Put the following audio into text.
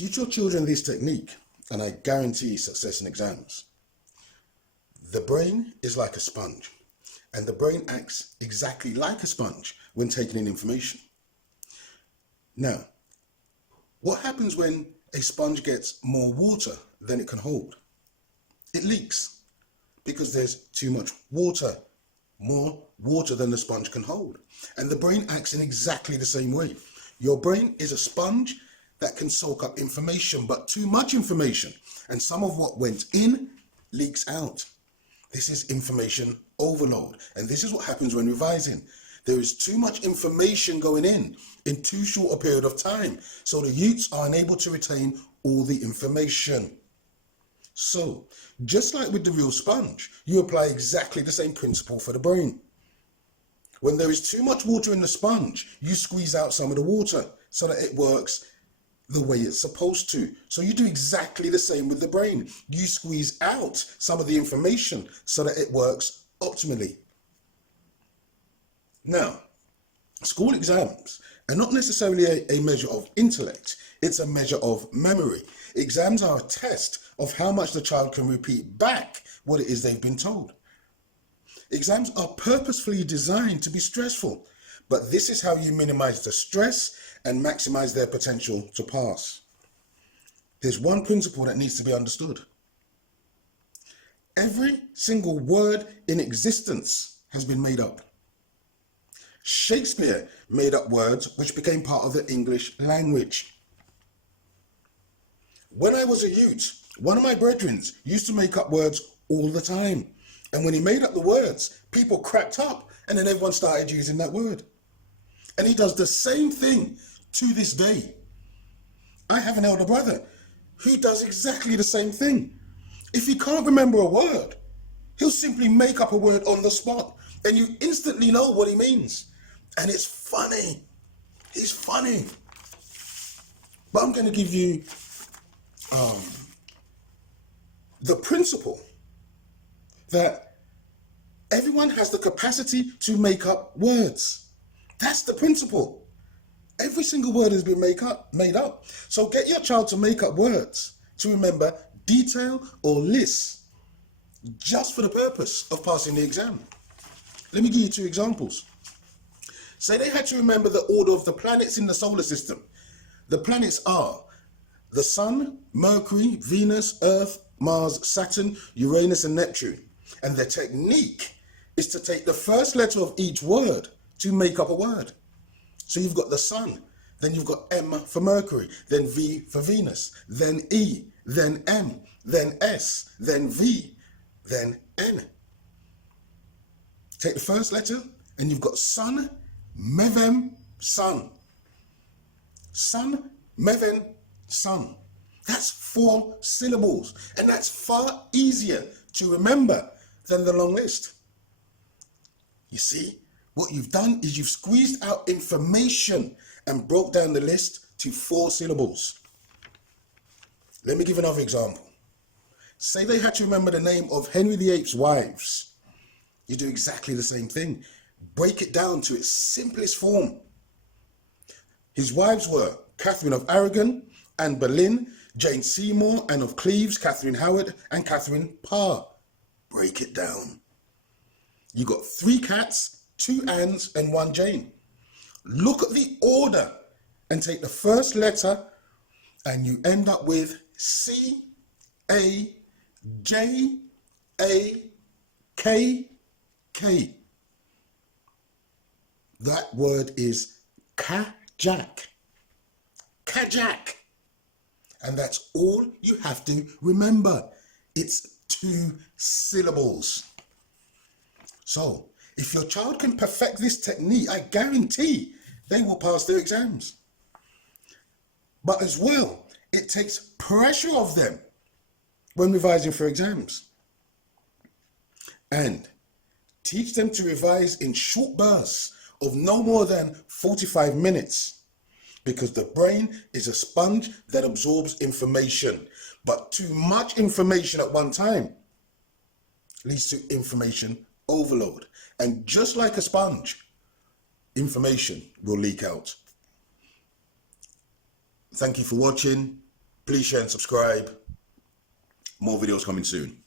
Teach your children this technique and I guarantee success in exams. The brain is like a sponge, and the brain acts exactly like a sponge when taking in information. Now, what happens when a sponge gets more water than it can hold? It leaks because there's too much water, more water than the sponge can hold. And the brain acts in exactly the same way. Your brain is a sponge that can soak up information, but too much information, and some of what went in leaks out. This is information overload, and this is what happens when revising. There is too much information going in too short a period of time, so the youths are unable to retain all the information. So, just like with the real sponge, you apply exactly the same principle for the brain. When there is too much water in the sponge, you squeeze out some of the water so that it works the way it's supposed to. So you do exactly the same with the brain. You squeeze out some of the information so that it works optimally. Now, school exams are not necessarily a measure of intellect. It's a measure of memory. Exams are a test of how much the child can repeat back what it is they've been told. Exams are purposefully designed to be stressful, but this is how you minimize the stress and maximize their potential to pass. There's one principle that needs to be understood. Every single word in existence has been made up. Shakespeare made up words which became part of the English language. When I was a youth, one of my brethren used to make up words all the time. And when he made up the words, people cracked up and then everyone started using that word. And he does the same thing to this day. I have an elder brother who does exactly the same thing. If he can't remember a word, he'll simply make up a word on the spot and you instantly know what he means. And it's funny. He's funny. But I'm going to give you the principle that everyone has the capacity to make up words. That's the principle. Every single word has been made up. So get your child to make up words to remember detail or lists just for the purpose of passing the exam. Let me give you 2 examples. Say they had to remember the order of the planets in the solar system. The planets are the Sun, Mercury, Venus, Earth, Mars, Saturn, Uranus, and Neptune. And the technique is to take the first letter of each word to make up a word. So you've got the Sun, then you've got M for Mercury, then V for Venus, then E, then M, then S, then V, then N. Take the first letter and you've got Sun, Mevem, Sun. Sun, Mevem, Sun. That's 4 syllables, and that's far easier to remember than the long list. You see, what you've done is you've squeezed out information and broke down the list to 4 syllables. Let me give another example. Say they had to remember the name of Henry VIII's wives. You do exactly the same thing. Break it down to its simplest form. His wives were Catherine of Aragon, Anne Boleyn, Jane Seymour, Anne of Cleves, Catherine Howard, and Catherine Parr. Break it down. You got 3 cats, 2 Annes, and 1 Jane. Look at the order and take the first letter and you end up with C-A-J-A-K-K. That word is kajak. Kajak. And that's all you have to remember. It's 2 syllables. So, if your child can perfect this technique, I guarantee they will pass their exams. But as well, it takes pressure off them when revising for exams. And teach them to revise in short bursts of no more than 45 minutes. Because the brain is a sponge that absorbs information, but too much information at one time leads to information overload. And just like a sponge, information will leak out. Thank you for watching. Please share and subscribe. More videos coming soon.